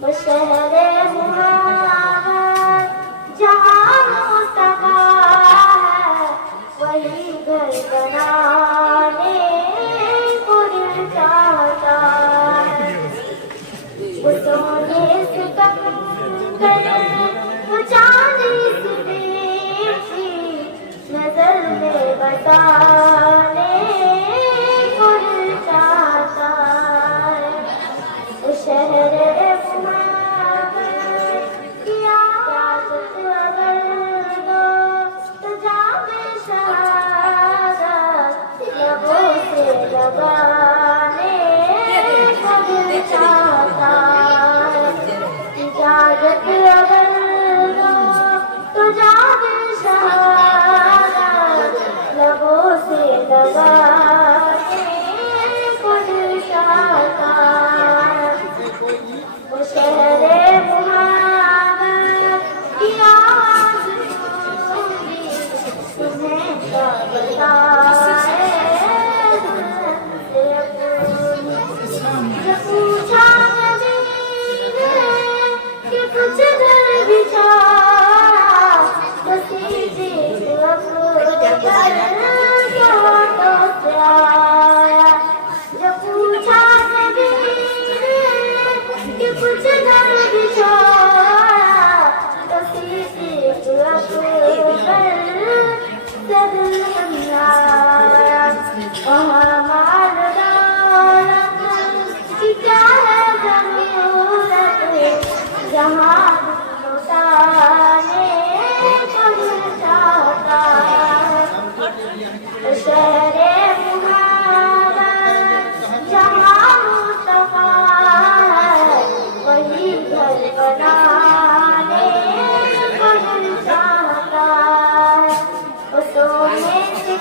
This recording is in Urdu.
وہ شہر محمد جہاں مصطفیٰ ہے، وہی گھر بنانے کو دل چاہتا ہے۔ وہ سونے سے کنگن، وہ چاندی سے بیٹی، نظر میں بسانے کو دل چاہتا ہے۔ وہ شہر محمد کی اجازت اگر دو تو جام شہادت لبوں سے لگانے کو دل چاہتا ہے۔ اجازت اگر دو تو جام شہادت لبوں سے لگانے کو دل چاہتا ہے۔ وہ شہر محمد کی آواز سنی، تمہیں کیا بتائے دلہن سے اپنی۔ جب پوچھا نبی نے کہ کچھ در بچارا، تو سیدھی اکبر کے ہاتھوں سے آیا۔ جب پوچھا نبی نے کہ کچھ در بچارا، تو سیدھی اکبر سے دلہن آیا۔ وہاں مال دولت کی کیا ہے ضرورت، جہاں لٹانے کو دل چاہتا ہے۔ شہر محمد جہاں مصطفیٰ ہے، وہی گھر بنانے کو دل چاہتا ہے۔ وہ سونے سے